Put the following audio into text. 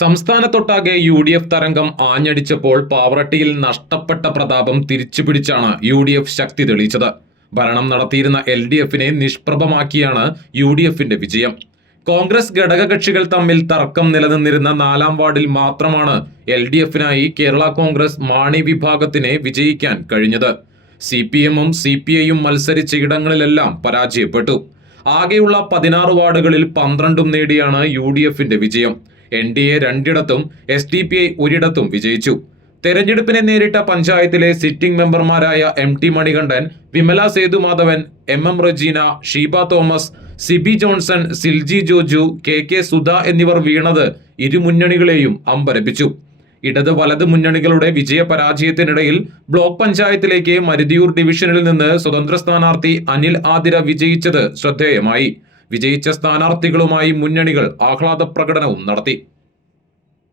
സംസ്ഥാനത്തൊട്ടാകെ U D F തരംഗം ആഞ്ഞടിച്ചപ്പോൾ പാവറട്ടിയിൽ നഷ്ടപ്പെട്ട പ്രതാപം തിരിച്ചുപിടിച്ചാണ് യു ഡി എഫ് ശക്തി തെളിയിച്ചത്. ഭരണം നടത്തിയിരുന്ന എൽ ഡി എഫിനെ നിഷ്പ്രഭമാക്കിയാണ് യു ഡി എഫിന്റെ വിജയം. കോൺഗ്രസ് ഘടകകക്ഷികൾ തമ്മിൽ തർക്കം നിലനിന്നിരുന്ന നാലാം വാർഡിൽ മാത്രമാണ് എൽ ഡി എഫിനായി കേരള കോൺഗ്രസ് മാണി വിഭാഗത്തിനെ വിജയിക്കാൻ കഴിഞ്ഞത്. സി പി എമ്മും സി പി ഐയും മത്സരിച്ച ഇടങ്ങളിലെല്ലാം പരാജയപ്പെട്ടു. ആകെയുള്ള പതിനാറ് വാർഡുകളിൽ പന്ത്രണ്ടും നേടിയാണ് യു ഡി എഫിന്റെ വിജയം. എൻ ഡി എ രണ്ടിടത്തും എസ് ഡി പി ഐ ഒരിടത്തും വിജയിച്ചു. തെരഞ്ഞെടുപ്പിനെ നേരിട്ട പഞ്ചായത്തിലെ സിറ്റിംഗ് മെമ്പർമാരായ M T Manikandan Vimala Sethumadhavan M M Rajeena Sheeba Thomas Sibi Johnson Silji Joju K K Sudha എന്നിവർ വീണത് ഇരുമുന്നണികളെയും അമ്പരപ്പിച്ചു. ഇടത് വലത് മുന്നണികളുടെ വിജയപരാജയത്തിനിടയിൽ ബ്ലോക്ക് പഞ്ചായത്തിലേക്ക് മരുതിയൂർ ഡിവിഷനിൽ നിന്ന് സ്വതന്ത്ര സ്ഥാനാർത്ഥി അനിൽ ആതിര വിജയിച്ചത് ശ്രദ്ധേയമായി. വിജയിച്ച സ്ഥാനാർത്ഥികളുമായി മുന്നണികൾ ആഹ്ലാദ പ്രകടനവും നടത്തി.